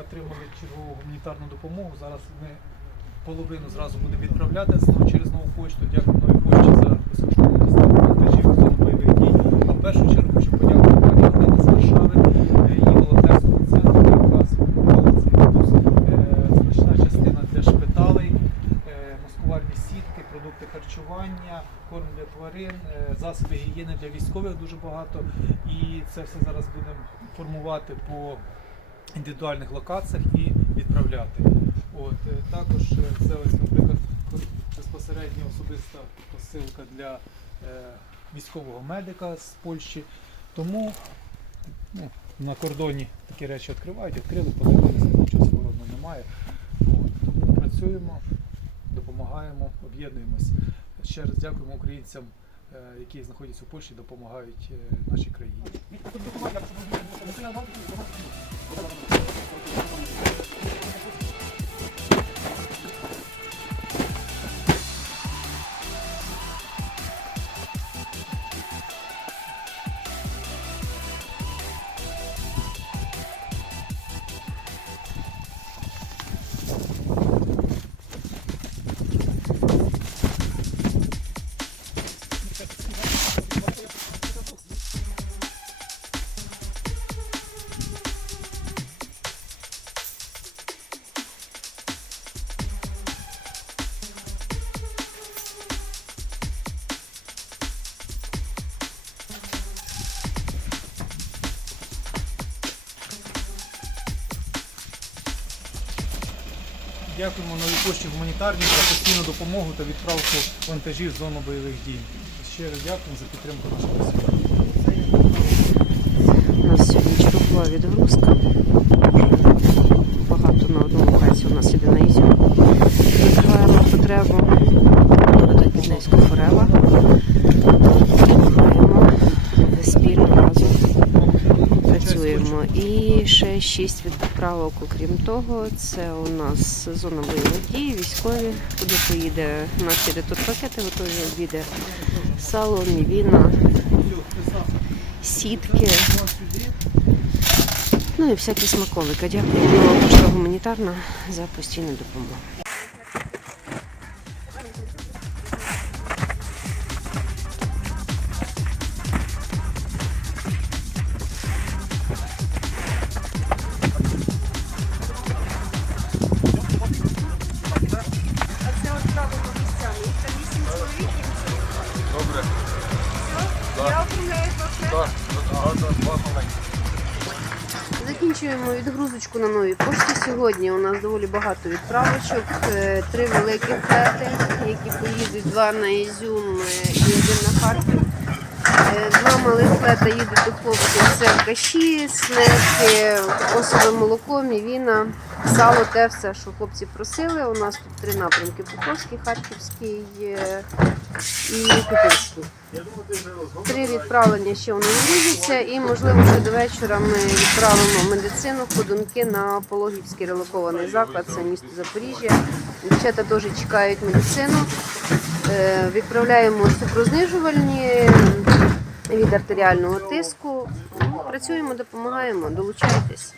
отримали чергову гуманітарну допомогу. Зараз ми половину зразу будемо відправляти знову через нову почту. Дякую новій почті за безкоштовну доставку вантажів з зон бойових дій. А в першу чергу хочу подякувати пані Галині з Варшави, е, волонтерському центру, яка. Е, частина для шпиталей, маскувальні сітки, продукти харчування, корм для тварин, е, засоби гігієни для військових дуже багато. І це все зараз будемо формувати по індивідуальних локаціях і відправляти. От, е, також е, це ось, наприклад, безпосередньо особиста посилка для е, військового медика з Польщі. Тому ну, на кордоні такі речі відкривають, відкрили, подивилися, нічого забороненого немає. От, тому працюємо, допомагаємо, об'єднуємось. Ще раз дякуємо українцям, е, які знаходяться в Польщі, допомагають нашій країні. Дякуємо новій пошті гуманітарній за постійну допомогу та відправку вантажів з зону бойових дій. Ще раз дякуємо за підтримку нашого сьогодні. У нас сьогодні чергова відгрузка. 6 від поправок. Окрім того, це у нас зона бойових дій, військові, куди поїде наші ретурпакети, готові обіди, сало, мівіна, сітки. Ну і всякі смаковики. Дякую, що гуманітарна за постійну допомогу. Закінчуємо відгрузочку на новій пошті. Сьогодні у нас доволі багато відправочок. Е, Три великі флети, які поїдуть, два на Ізюм е, і один на Харків. Два малих флета їдуть до хлопців. Це каші, снеки, кокосове молоко, мівіна, сало, те все, що хлопці просили. У нас тут три напрямки: Покровський, Харківський е, і Купинський. Три відправлення ще у нас грузяться, і можливо ще до вечора ми відправимо медицину ходунки на Пологівський релокований заклад, це місто Запоріжжя. Дівчата теж чекають медицину. Е, Відправляємо цукрознижувальні від артеріального тиску. Працюємо, допомагаємо, долучайтесь.